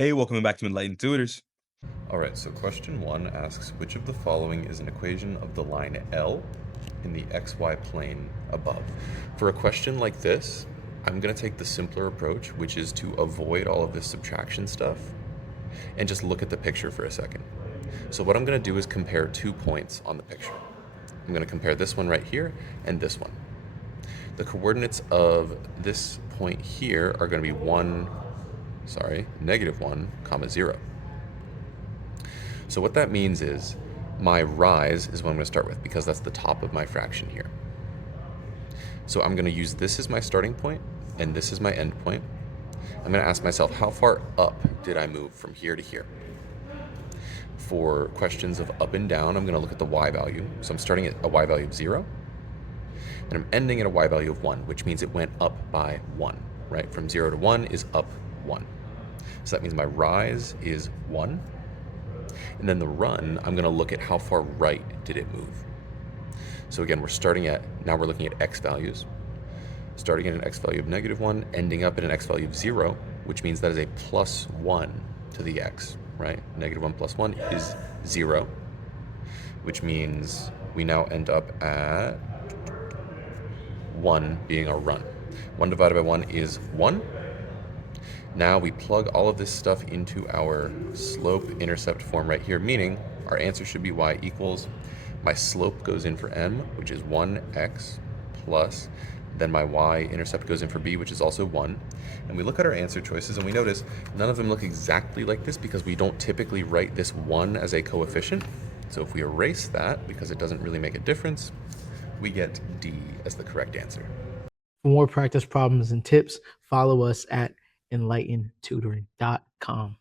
Hey, welcome back to Enlightened Tutors. All right, so question one asks, which of the following is an equation of the line L in the xy plane above? For a question like this, I'm going to take the simpler approach, which is to avoid all of this subtraction stuff and just look at the picture for a second. So what I'm going to do is compare 2 points on the picture. I'm going to compare this one right here and this one. The coordinates of this point here are going to be -1, comma 0. So what that means is my rise is what I'm going to start with because that's the top of my fraction here. So I'm going to use this as my starting point and this is my end point. I'm going to ask myself, how far up did I move from here to here? For questions of up and down, I'm going to look at the y value. So I'm starting at a y value of 0 and I'm ending at a y value of 1, which means it went up by 1, right? From 0 to 1 is up 1. So that means my rise is 1. And then the run, I'm going to look at how far right did it move. So again, now we're looking at x values. Starting at an x value of -1, ending up at an x value of 0, which means that is a +1 to the x, right? -1 plus 1 is 0, which means we now end up at 1 being our run. 1 divided by 1 is 1. Now we plug all of this stuff into our slope-intercept form right here, meaning our answer should be y equals, my slope goes in for m, which is 1x, plus, then my y-intercept goes in for b, which is also 1. And we look at our answer choices and we notice none of them look exactly like this because we don't typically write this 1 as a coefficient. So if we erase that, because it doesn't really make a difference, we get D as the correct answer. For more practice problems and tips, follow us at enlightentutoring.com.